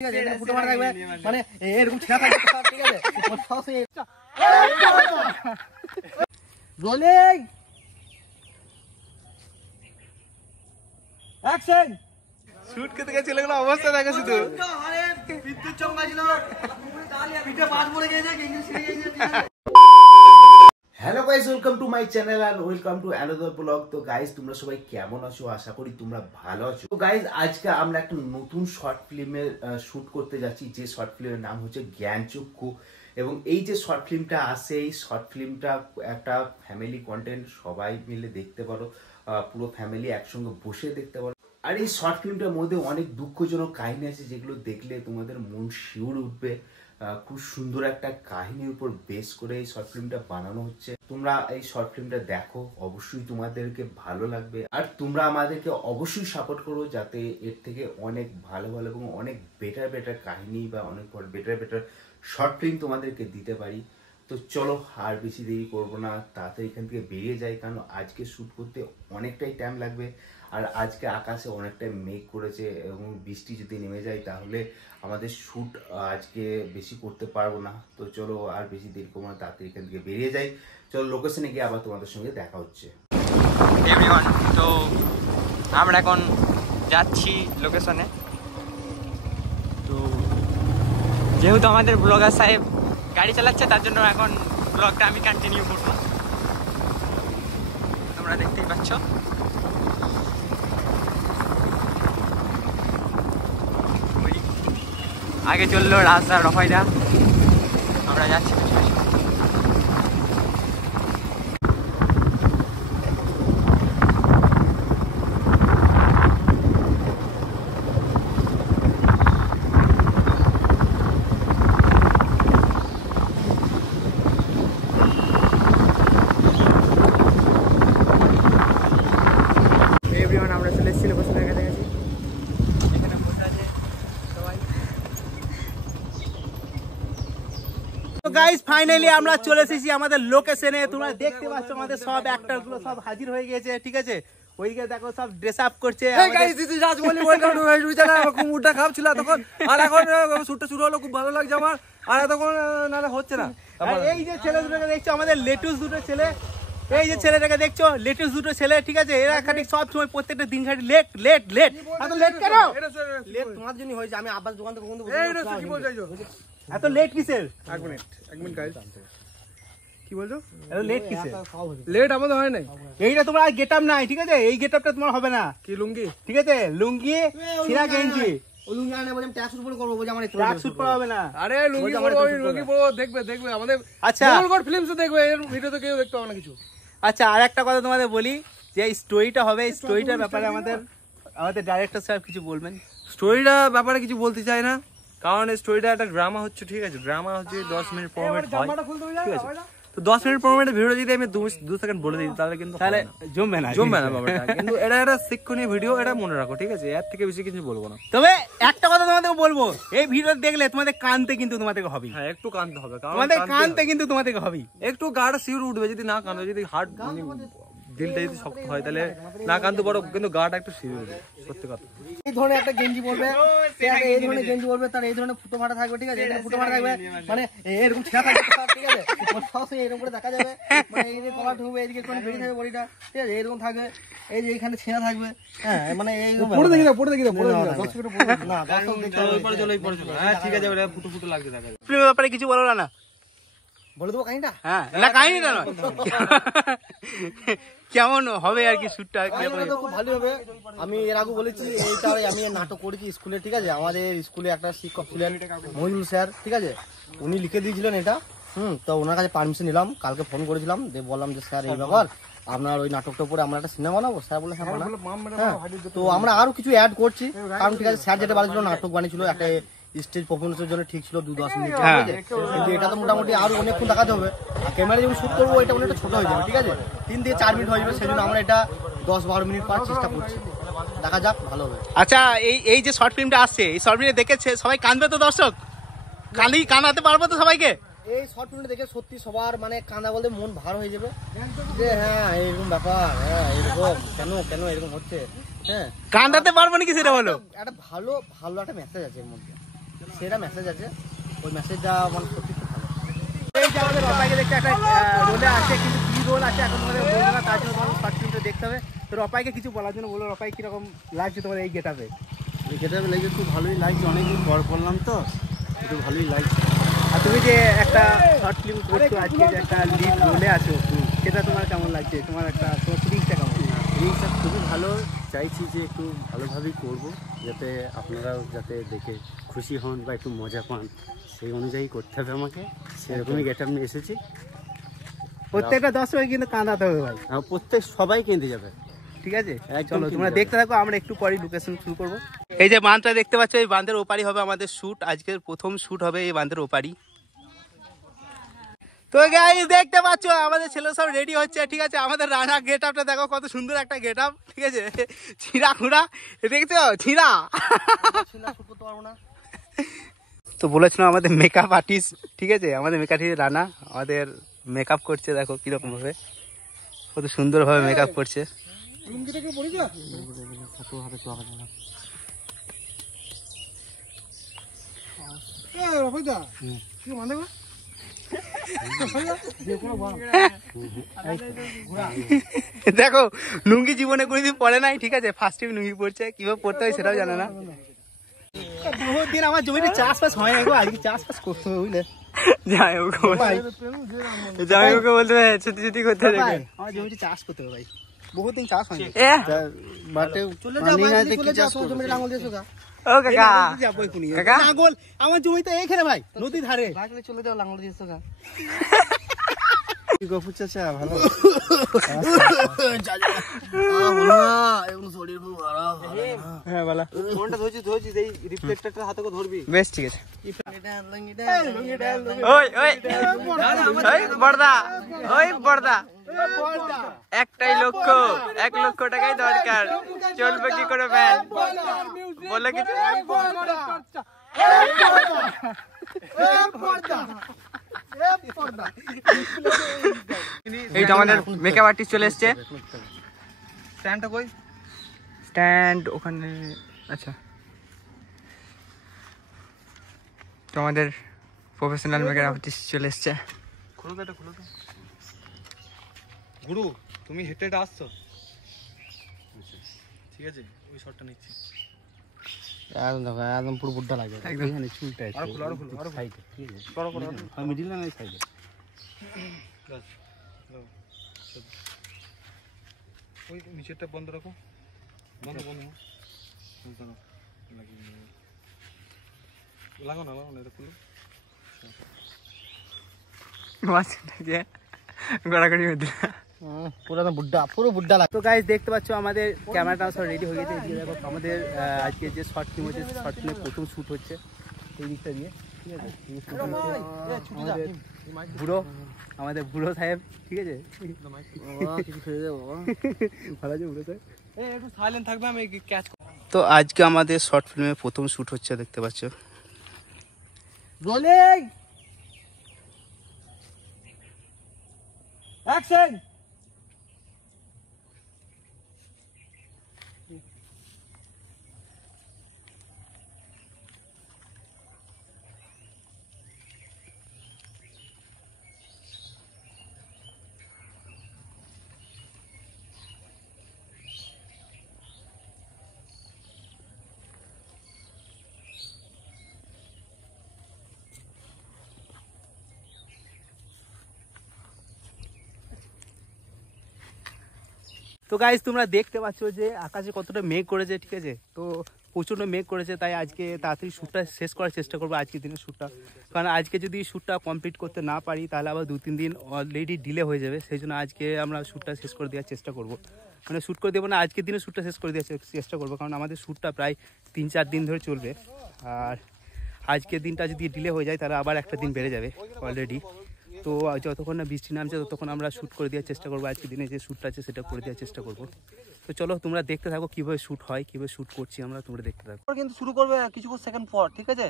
ঠিক আছে, এটা ফুটো মারা থাকবে, মানে এরকম ছেঁড়া থাকবে সব, ঠিক আছে। Rolling action. শুট করতে গেছিল এগুলো অবস্থা দেখো শুধু। আরে বিদ্যুৎ চমকাছিল, পিঠে বাজ পড়ে গেছে, গেঞ্জি ছিঁড়ে গেছে। Hello guys, welcome to my channel আর ওয়েলকাম টু অ্যানাদার ব্লগ। তো গাইস, তোমরা সবাই কেমন আছো? আশা করি তোমরা ভালো আছো। তো গাইস, আজকে আমরা একটা নতুন শর্ট ফিল্মের শুট করতে যাচ্ছি, যে শর্ট ফিল্মের নাম হচ্ছে জ্ঞানচক্ষু। এবং এই যে শর্ট ফিল্মটা আসে, এই শর্ট ফিল্মটা একটা ফ্যামিলি কন্টেন্ট, সবাই মিলে দেখতে পারো, পুরো ফ্যামিলি একসঙ্গে বসে দেখতে পারো। আর এই শর্ট ফিল্মটার মধ্যে অনেক দুঃখজনক কাহিনী আছে, যেগুলো দেখলে তোমাদের মন শিউরে উঠবে। খুব সুন্দর একটা কাহিনীর উপর বেস করে এই শর্ট ফিল্মটা বানানো হচ্ছে। তোমরা এই শর্ট ফিল্মটা দেখো, অবশ্যই তোমাদেরকে ভালো লাগবে। আর তোমরা আমাদেরকে অবশ্যই সাপোর্ট করো, যাতে এর থেকে অনেক ভালো ভালো এবং অনেক বেটার কাহিনী বা অনেক বেটার শর্ট ফিল্ম তোমাদেরকে দিতে পারি। তো চলো, আর বেশি দেরি করবো না, তাড়াতাড়ি এখান থেকে বেরিয়ে যাই, কারণ আজকে শ্যুট করতে অনেকটাই টাইম লাগবে। আর আজকে আকাশে অনেকটাই মেঘ করেছে এবং বৃষ্টি যদি নেমে যায় তাহলে আমাদের শ্যুট আজকে বেশি করতে পারবো না। তো চলো, আর বেশি দেরি করবো না, তাড়াতাড়ি এখান থেকে বেরিয়ে যাই। চলো, লোকেশনে গিয়ে আবার তোমাদের সঙ্গে দেখা হচ্ছে। এভরিওয়ান, তো আমরা এখন যাচ্ছি লোকেশনে। তো যেহেতু আমাদের ব্লগার সাহেব গাড়ি চালাচ্ছে, তার জন্য এখন ব্লগটা আমি কন্টিনিউ করবো। তোমরা দেখতেই পাচ্ছ। আগে চললো রাস্তা রফাইদা, আমরা যাচ্ছি। আমরা চলে এসেছি লোকেশনের কাছাকাছি, এখানে বসে আছে সবাই। তো গাইস, ফাইনালি আমরা চলে এসেছি আমাদের লোকেশনে। তোমরা দেখতে পাচ্ছ আমাদের সব অ্যাক্টর গুলো সব হাজির হয়ে গেছে, ঠিক আছে। ওইদিকে দেখো সব ড্রেস আপ করছে। মুডটা খারাপ ছিল তখন, আর এখন শুটটা শুরু হলো, খুব ভালো লাগছে আমার। আর এতক্ষণ না হচ্ছে না। এই যে ছেলে দুটোকে দেখছো, আমাদের লেটুস দুটো ছেলে, এই যে ছেলেটাকে দেখছো, লেটেস্ট দুটো ছেলে, ঠিক আছে। এরা খালি সব সময় প্রত্যেকটা দিন খালি লেট। এত লেট কেন? লেট তোমার জন্য হয়েছে। আমি আব্বাস দোকান থেকে এত লেট কিসের? এক মিনিট গাইস, কি বলছো? এত লেট কিসের? লেট আমাদের হয় নাই। এইটা তোমার গেট আপ নাই, ঠিক আছে। এই গেট আপটা তোমার হবে না। কি লুঙ্গি? ঠিক আছে, লুঙ্গি ছিনা গেঞ্জি। লুঙ্গি আনে বলে ট্যাক্স শুট করবো, বলে আমার ট্র্যাক শুট করা হবে না। আরে লুঙ্গি পরবো, দেখবে আমাদের। আচ্ছা, গোলগোল ফিল্মস দেখবে, এর ভিডিও তো কেউ দেখতে হবে না কিছু। আচ্ছা, আর একটা কথা তোমাদের বলি, যে স্টোরিটা হবে, এই স্টোরিটার ব্যাপারে আমাদের ডাইরেক্টর স্যার কিছু বলবেন। স্টোরিটা ব্যাপারে কিছু বলতে চাই না, কারণ এই স্টোরিটা একটা ড্রামা হচ্ছে, ঠিক আছে। ড্রামা হচ্ছে 10 মিনিট 15 মিনিট হয়, ঠিক আছে। তো 10 মিনিট 15 মিনিট ভিডিও যদি আমি 2 সেকেন্ড বলে দিই, তাহলে কিন্তু জমবে না ব্যাপারটা। কিন্তু এটা একটা শিক্ষণীয় ভিডিও, এটা মনে রাখো, ঠিক আছে। এর থেকে বেশি কিছু বলবো না। তবে একটা কথা তোমাদেরকে বলবো, এই ভিডিও দেখলে তোমাদের কানতে কিন্তু তোমাদেরকে হবে। হ্যাঁ, একটু কাঁদতে হবে, কারণ তোমাদের কানতে কিন্তু তোমাদেরকে হবে। একটু গাটা শিউর উঠবে, যদি না কাঁদো, যদি হার্ট দিলটা যদি শক্ত হয়, তাহলে না কাঁদতে পারো, কিন্তু গাটা একটু শিউর উঠবে, সত্যি কথা। এই ধরনের একটা গেঞ্জি পরবে, এই ধরনের গেঞ্জি পরবে, তার এই ধরনের ফুটো মারা থাকবে, ঠিক আছে। এটা ফুটো মারা থাকবে, মানে এরকম ছেঁড়া থাকবে সব, ঠিক আছে। সবসময় এরকম করে দেখা যাবে, মানে এই যে কলার ঢুকবে, এদিকে একটু বেরিয়ে থাকবে বডিটা, ঠিক আছে। এরকম থাকবে, এই যে এখানে ছেঁড়া থাকবে, হ্যাঁ, মানে এই পড়ে দেখি না। না, হ্যাঁ, ঠিক আছে, ওটা ফুটো ফুটো লাগতে থাকে। ফিল্মের ব্যাপারে কিছু বলো না। বলে দেবো কাহিনীটা? হ্যাঁ, না কাহিনীটা নয়, কেমন হবে আর কি শুটটা? খুব ভালো হবে। আমি এর আগে বলেছি, এইটা আমি নাটক করেছি স্কুলে, ঠিক আছে। আমাদের স্কুলে একটা শিক্ষক ছিলেন মহিউল স্যার, ঠিক আছে। উনি লিখে দিয়েছিলেন এটা, তো ওনার কাছে পারমিশন নিলাম। কালকে ফোন করেছিলাম, দিয়ে বললাম যে স্যার, এই ব্যাপার আপনার ওই নাটকটার উপরে আমরা একটা সিনেমা বানাবো। স্যার বলে হ্যাঁ, তো আমরা আরো কিছু অ্যাড করছি, কারণ ঠিক আছে, স্যার যেটা বলেছিল নাটক বানিয়েছিল একটা স্টেজ পারফরমেন্সের জন্য, ঠিক ছিল 2-10 মিনিট, কিন্তু এটা তো মোটামুটি আরো অনেকক্ষণ দেখাতে হবে। ক্যামেরা যখন শুট করবো, এটা অনেকটা ছোট হয়ে যাবে, ঠিক আছে। 3 থেকে 4 মিনিট হয়ে যাবে, সেই জন্য আমরা এটা 10-12 মিনিট করার চেষ্টা করছি। দেখা যাক, ভালো হবে। আচ্ছা, এই যে শর্ট ফিল্মটা আসছে, এই শর্ট ফিল্মে দেখেছে সবাই, কাঁদবে তো দর্শক? কাঁদাতে পারবো তো সবাইকে? এই শর্ট ফিল্মটা দেখে সত্যি সবার মানে কাঁদা বলতে মন ভার হয়ে যাবে, যে হ্যাঁ এরকম ব্যাপার, হ্যাঁ এরকম কেন এরকম হচ্ছে। হ্যাঁ, কাঁদাতে পারবো নাকি সেটা বলো। একটা ভালো একটা মেসেজ আছে এর মধ্যে। সেটা মেসেজ আছে, ওই মেসেজটা মানে সত্যি খুব ভালো। এই যে আমাদের রপাইকে দেখতে একটা রোলে আছে, কিন্তু কি রোল আছে এখন তোমাদের বলবো না, তার জন্য তোমার শর্ট ফিল্মটা দেখতে হবে। তো রপাইকে কিছু বলার জন্য বলো, রপাই কিরকম লাগছে তোমার এই গেট আপে? এই গেটাপে লেগে খুব ভালোই লাগছে, অনেকদিন পর করলাম তো একটু ভালোই লাগছে। আর তুমি যে একটা শর্ট ফিল্ম করছো আজকে, যে একটা লিড রোলে আছো, সেটা তোমার কেমন লাগছে? তোমার ফিলিংসটা কেমন? ফিলিংসটা খুবই ভালো, চাইছি যে একটু ভালোভাবেই করব, যাতে আপনারাও যাতে দেখে খুশি হন বা একটু মজা পান, সেই অনুযায়ী করতে হবে আমাকে। সেরকমই গেটাপ নিয়ে এসেছি। প্রত্যেকটা দর্শক কিন্তু কাঁদাতে হবে ভাই, আর প্রত্যেক সবাই কেঁদে যাবে। ঠিক আছে? একদম চলো কিনতে তোমরা যাবে। দেখতে থাকো, আমরা একটু পরে লোকেশন শুরু করবো। এই যে বাঁধটা দেখতে পাচ্ছ, এই বাঁধের ওপারই হবে আমাদের শুট, আজকের প্রথম শুট হবে এই বাঁধের ওপারই। তো গাইস দেখতে পাচ্ছ আমাদের ছেলে সব রেডি হচ্ছে, ঠিক আছে? আমাদের রানা গেট আপটা দেখো, কত সুন্দর একটা গেট আপ, ঠিক আছে? ছিঁড়া খুঁড়া দেখছো, ছিঁড়া। তো বলেছিল আমাদের মেকআপ আর্টিস্ট, ঠিক আছে? আমাদের মেকআপ আর্টিস্ট রানা আমাদের মেকআপ করছে, দেখো কিরকম ভাবে, কত সুন্দর ভাবে মেকআপ করছে। দেখো লুঙ্গি জীবনে কোনোদিন পরে নাই, ঠিক আছে? ফার্স্ট টাইম লুঙ্গি পড়ছে, কিভাবে পড়তে হয় সেটাও জানে না। বহুত দিন আমার জমিতে চাষবাস হয় না গো, আজকে চাষবাস করতে হবে, বুঝলে? যাই ওকে বলতে হবে ছুটি ছুটি করতে হবে। আমার জমিতে চাষ করতে হবে ভাই, বহুত দিন চাষ হয় না। এ মাঠে চলে যাও ভাই, চলে যাও, তোমার জমিতে লাঙল দিয়েছো গা? ও কাকা যাবো এখুনি। কাকা? লাঙল আমার জমিতে এইখানে ভাই, নদীর ধারে। চলে যাও, লাঙল দিয়েছো গা? গফুর চাচা ভালো। হ্যাঁ বলা, ফোনটা ধরছি এই রিফ্লেক্টরটা হাতে করে ধরবি। বেশ ঠিক আছে। ওই ওই ওই বড়দা, ওই বড়দা, একটাই লক্ষ্য, 1 লক্ষ টাকাই দরকার, চলবে কি করে ভ্যান? বলে কিছু এইটা আমাদের মেকআপ আর্টিস্ট চলে এসছে। স্ট্যান্ডটা কই? স্ট্যান্ড ওখানে, আচ্ছা। তো আমাদের প্রফেশনাল মেকআপ আর্টিস্ট চলে এসছে। খুলো তো, এটা খুলো তো। গুরু তুমি হেঁটে হেঁটে আসছো, ঠিক আছে? ওই শটটা নিচ্ছি। একদম দেখো, একদম পুরো বুড্ডা লাগবে একদম। এখানে চুলটা আছে। আরো খুলো, আরো খুলো, আরো সাইডে, ঠিক আছে? করো করো। আর মিডিল না সাইডে। ওই নিচেরটা বন্ধ রাখো, বন্ধ বন্ধ লাগাও না, লাগাও না, এটা খুলো। গড়াগড়ি হচ্ছে। পুরো পুরো বুড্ডা লাগবে। তো গাইস দেখতে পাচ্ছ আমাদের ক্যামেরাটা সব রেডি হয়ে গেছে। এদিকে দেখো আমাদের আজকে যে শর্ট ফিল্ম হচ্ছে, শর্ট ফিল্মের প্রথম শ্যুট হচ্ছে এই দিকটা দিয়ে, ঠিক আছে? আমাদের বুড়ো, আমাদের বুড়ো সাহেব, ঠিক আছে? ভালো আছে বুড়ো সাহেব? একটু সাইলেন্ট থাকবে, আমি ক্যাচ। তো আজকে আমাদের শর্ট ফিল্মের প্রথম শ্যুট হচ্ছে, দেখতে পাচ্ছ। Rolling action. তো গাইস তোমরা দেখতে পাচ্ছ যে আকাশে কতটা মেঘ করেছে, ঠিক আছে? তো প্রচণ্ড মেঘ করেছে, তাই আজকে তাড়াতাড়ি শ্যুটটা শেষ করার চেষ্টা করবো, আজকের দিনের শ্যুটটা। কারণ আজকে যদি শ্যুটটা কমপ্লিট করতে না পারি তাহলে আবার 2-3 দিন অলরেডি ডিলে হয়ে যাবে। সেই জন্য আজকে আমরা শ্যুটটা শেষ করে দেওয়ার চেষ্টা করবো, মানে শ্যুট করে দেবো না, আজকের দিনে শ্যুটটা শেষ করে দেওয়ার চেষ্টা করবো। কারণ আমাদের শ্যুটটা প্রায় 3-4 দিন ধরে চলবে, আর আজকের দিনটা যদি ডিলে হয়ে যায় তাহলে আবার একটা দিন বেড়ে যাবে অলরেডি। তো যতক্ষণ না বৃষ্টি নামছে ততক্ষণ আমরা শ্যুট করে দেওয়ার চেষ্টা করবো, আজকের দিনে যে শ্যুটটা আছে সেটা করে দেওয়ার চেষ্টা করবো। তো চলো তোমরা দেখতে থাকো কীভাবে শ্যুট হয়, কীভাবে শ্যুট করছি আমরা, তোমরা দেখতে থাকো। কিন্তু শুরু করবে কিছুক্ষণ সেকেন্ড পর, ঠিক আছে?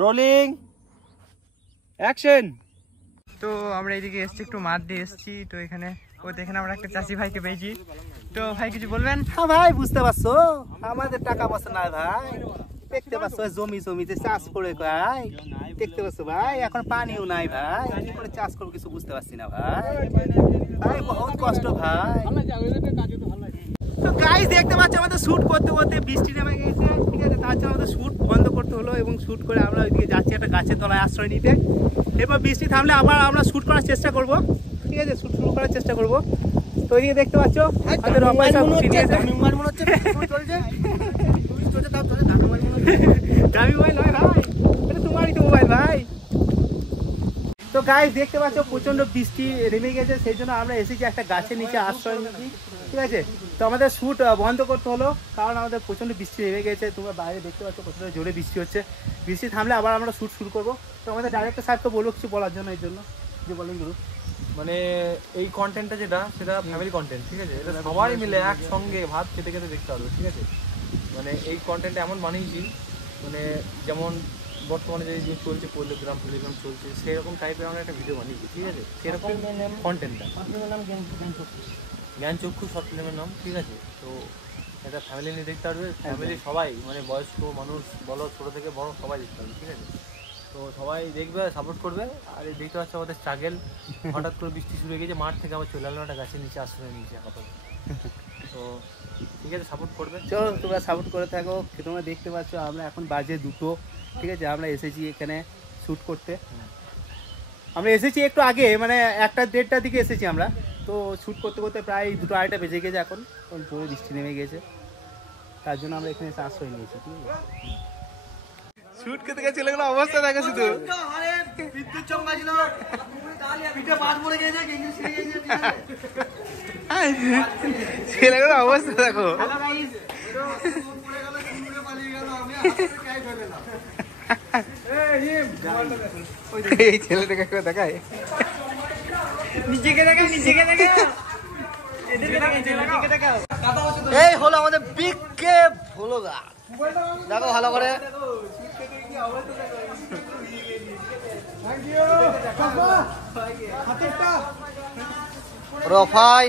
Rolling action. তো আমরা এইদিকে এসছি, একটু মাঠ দিয়ে এসছি। তো এখানে এখানে আমরা একটা চাষি ভাইকে পেয়েছি। তো ভাই কিছু বলবেন? হ্যাঁ ভাই, বুঝতে পারছো আমাদের টাকা পয়সা নাই ভাই, দেখতে পাচ্ছ জমি জমিতে চাষ করে ভাই, দেখতে পাচ্ছ ভাই এখন পানিও নাই ভাই, কি করে চাষ করবো কিছু বুঝতে পারছি না ভাই, ভাই বহুত কষ্ট ভাই। তো গাইস দেখতে পাচ্ছ আমাদের শুট করতে করতে বৃষ্টি নেমে গেছে, ঠিক আছে, তার জন্য আমাদের শুট বন্ধ করতে হলো এবং শুট করে আমরা ওইদিকে যাচ্ছি একটা গাছের তলায় আশ্রয় নিতে। এরপর বৃষ্টি থামলে আবার আমরা শুট করার চেষ্টা করব, ঠিক আছে, শুট শুরু করার চেষ্টা করব। তো ওইদিকে দেখতে পাচ্ছ আমাদের রপাই সব উঠে নিয়েছে, দামি মোবাইল নয় ভাই, এটা তোমারই তো মোবাইল ভাই। তো গাইস দেখতে পাচ্ছ প্রচন্ড বৃষ্টি নেমে গেছে, সেই জন্য আমরা এসেছি একটা গাছের নিচে আশ্রয় নিচ্ছি, ঠিক আছে। তো আমাদের শুট বন্ধ করতে হলো কারণ আমাদের প্রচন্ড বৃষ্টি নেমে গেছে, তোমরা বাইরে দেখতে পাচ্ছ প্রচন্ড জোরে বৃষ্টি হচ্ছে। বৃষ্টি থামলে আবার আমরা শুট শুরু করবো। তো আমাদের ডাইরেক্টর স্যারকে বলবো কিছু বলার জন্য, এই জন্য যে বলেন গুরু। মানে এই কন্টেন্টটা যেটা সেটা ফ্যামিলি কন্টেন্ট, ঠিক আছে, এটা সবাই মিলে একসঙ্গে ভাত খেতে খেতে দেখতে পারবে, ঠিক আছে। মানে এই কন্টেন্টটা এমন বানিয়েছি মানে যেমন বর্তমানে যে চলছে পল্লিগ্রাম চলছে সেরকম টাইপের আমরা একটা ভিডিও বানিয়েছি, ঠিক আছে, সেরকম কন্টেন্টটা। জ্ঞানচক্ষু শর্ট ফিল্মের নাম, ঠিক আছে। তো এটা ফ্যামিলি নিয়ে দেখতে পারবে, ফ্যামিলি সবাই মানে বয়স্ক মানুষ বলো ছোটো থেকে বড় সবাই দেখতে পারবে, ঠিক আছে। তো সবাই দেখবে, সাপোর্ট করবে। আর এই দেখতে পাচ্ছ আমাদের স্ট্রাগেল, হঠাৎ করে বৃষ্টি শুরু হয়ে গেছে, মাঠ থেকে আবার চলে এলাম একটা গাছের নিচে আশ্রয় নিয়েছে আপাতত। তো ঠিক আছে, সাপোর্ট করবে, চলো তোমরা সাপোর্ট করে থাকো। তোমরা দেখতে পাচ্ছ আমরা এখন বাজে 2টো, ঠিক আছে, আমরা এসেছি এখানে শ্যুট করতে। আমরা এসেছি একটু আগে, মানে 1টা-1:30টার দিকে এসেছি আমরা। তো শ্যুট করতে করতে প্রায় 2-2:30 বেজে গেছে, এখন জোরে বৃষ্টি নেমে গেছে, তার জন্য আমরা এখানে এসে আশ্রয় নিয়েছি, ঠিক আছে। শ্যুট করতে গেছে ছেলেগুলো অবস্থা দেখো শুধু, বিদ্যুৎ চমকা ছিল, পিঠে বাজ পড়ে গেছে, গেঞ্জি ছিঁড়ে গেছে, ঠিক আছে? ছেলেগুলো অবস্থা দেখো। হ্যালো গাইস, পড়ে গেল, চুলগুলো পালিয়ে গেল, আমি হাতে ক্যাচ ধরে নিলাম। এই ছেলেটাকে একবার দেখায়, নিজেকে দেখা, নিজেকে দেখা, নিজেকে দেখা। এই হলো আমাদের বিগ কে ভ্লগার, দেখো ভালো করে। রফাই